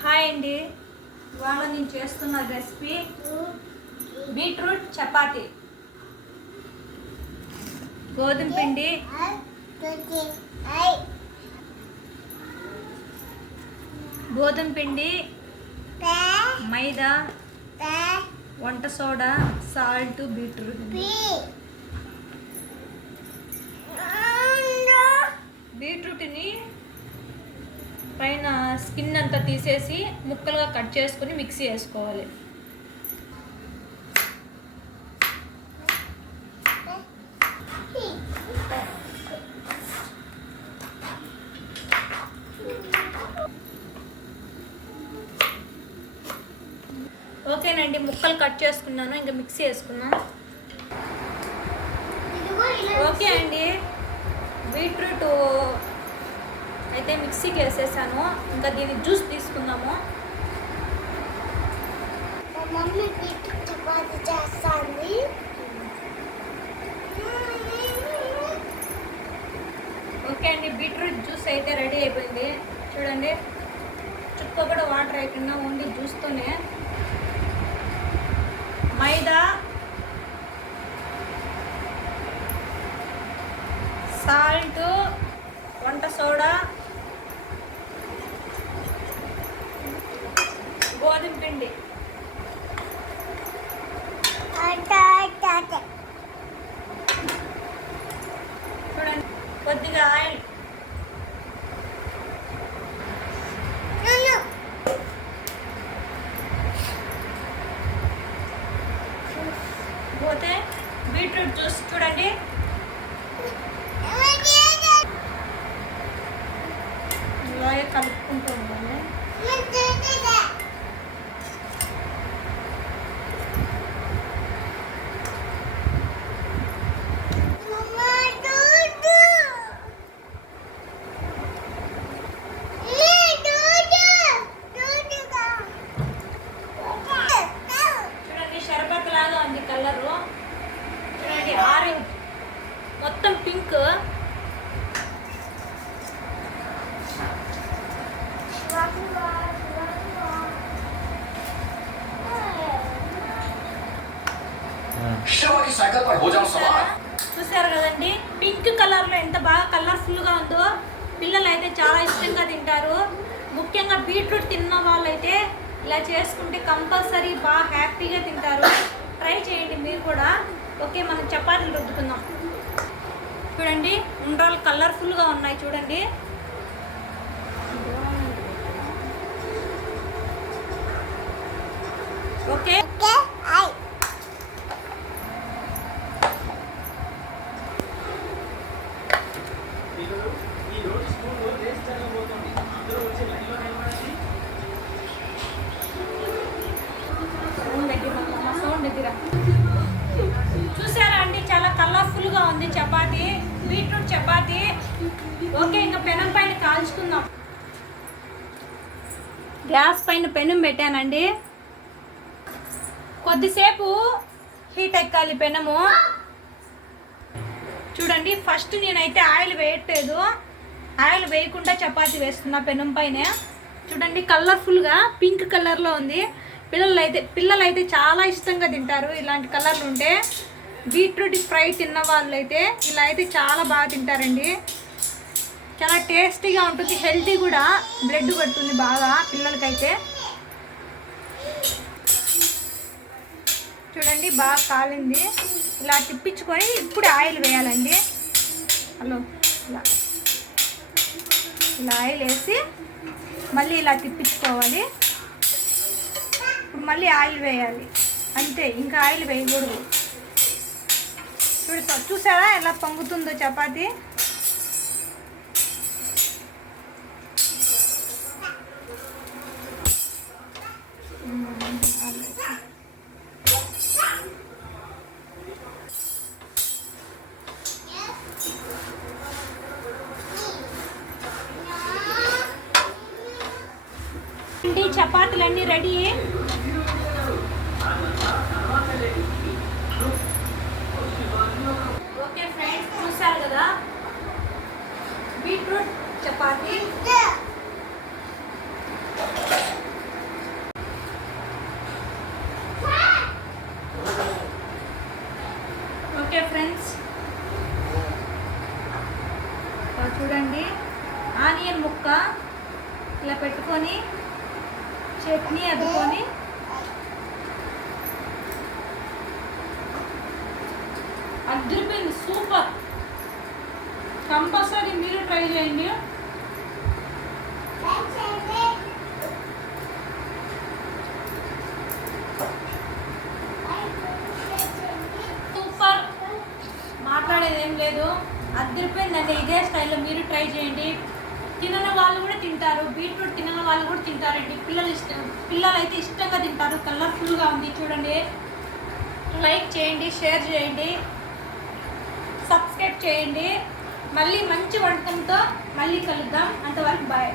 Hi అండి, ఇవాళ నేను చేస్తున్న రెసిపీ బీట్రూట్ చపాతీ. గోధుమ పిండి, మైదా, వంట సోడా, సాల్ట్, బీట్రూట్ని పైన స్కిన్ అంతా తీసేసి ముక్కలుగా కట్ చేసుకుని మిక్సీ వేసుకోవాలి. ఓకేనండి, ముక్కలు కట్ చేసుకున్నాను, ఇంకా మిక్సీ వేసుకున్నాను. ఓకే అండి, బీట్రూట్ అయితే మిక్సీకి వేసేసాను. ఇంకా దీని జ్యూస్ తీసుకుందాము. ఓకే అండి, బీట్రూట్ జ్యూస్ అయితే రెడీ అయిపోయింది. చూడండి, చుక్క కూడా వాటర్ వేయకుండా ఓన్లీ జ్యూస్తోనే మైదా, సాల్ట్, వంట సోడా, గోధుమ పిండి, చూడండి, కొద్దిగా ఆయిల్, పోతే బీట్రూట్ జ్యూస్ చూడండి. ఇలాగే కలుపుకుంటూ ఉండాలి. చూడండి, షర్బత్ లాగా ఉంది కలరు. చూడండి, ఆరెంజ్ మొత్తం పింక్. చూసారు కదండి, పింక్ కలర్లో ఎంత బాగా కలర్ఫుల్గా ఉందో. పిల్లలు అయితే చాలా ఇష్టంగా తింటారు. ముఖ్యంగా బీట్రూట్ తిన్న వాళ్ళైతే ఇలా చేసుకుంటే కంపల్సరీ బాగా హ్యాపీగా తింటారు. ట్రై చేయండి మీరు కూడా. ఓకే, మనం చపాతీలు రుద్దుకుందాం. చూడండి, ఉండ్రాలు కలర్ఫుల్గా ఉన్నాయి. చూడండి, ఓకే. చూసారా అండి, చాలా కలర్ఫుల్గా ఉంది చపాతీ, బీట్రూట్ చపాతీ. ఓకే, ఇంకా పెనం పైన కాల్చుకుందాం. గ్యాస్ పైన పెనం పెట్టానండి. కొద్దిసేపు హీట్ ఎక్కాలి పెనము. చూడండి, ఫస్ట్ నేనైతే ఆయిల్ వేయట్లేదు, ఆయిల్ వేయకుండా చపాతీ వేస్తున్నా పెనం పైన. చూడండి, కలర్ఫుల్గా పింక్ కలర్లో ఉంది. పిల్లలైతే చాలా ఇష్టంగా తింటారు ఇలాంటి కలర్లు ఉంటే. బీట్రూట్ ఫ్రై తిన్న వాళ్ళు అయితే ఇలా అయితే చాలా బాగా తింటారండి. చాలా టేస్టీగా ఉంటుంది, హెల్తీ కూడా, బ్లడ్ పడుతుంది బాగా పిల్లలకైతే. చూడండి, బాగా కాలింది. ఇలా తిప్పించుకొని ఇప్పుడు ఆయిల్ వేయాలండి. హలో, ఇలా ఆయిల్ వేసి మళ్ళీ ఇలా తిప్పించుకోవాలి. ఇప్పుడు మళ్ళీ ఆయిల్ వేయాలి, అంతే, ఇంకా ఆయిల్ వేయకూడదు. చూసారా ఎలా పొంగుతుందో చపాతీ. చపాతీలన్నీ రెడీ. ఓకే ఫ్రెండ్స్, చూసారు కదా బీట్రూట్ చపాతి. ఓకే ఫ్రెండ్స్, చూడండి ఆనియన్ ముక్క ఇలా పెట్టుకొని చట్నీ అద్దుకొని అదిరిపోయింది, సూపర్. కంపల్సరీ మీరు ట్రై చేయండి. సూపర్, మాట్లాడేది ఏం లేదు, అదిరిపోయిందండి. ఇదే స్టైల్లో మీరు ట్రై చేయండి. తినని వాళ్ళు కూడా తింటారు, బీట్రూట్ తినని వాళ్ళు కూడా తింటారండి. పిల్లలు అయితే ఇష్టంగా తింటారు. కలర్ఫుల్గా ఉంది చూడండి. లైక్ చేయండి, షేర్ చేయండి, సబ్స్క్రైబ్ చేయండి. మళ్ళీ మంచి వంటకంతో మళ్ళీ కలుద్దాం. అంతవరకు బాయ్.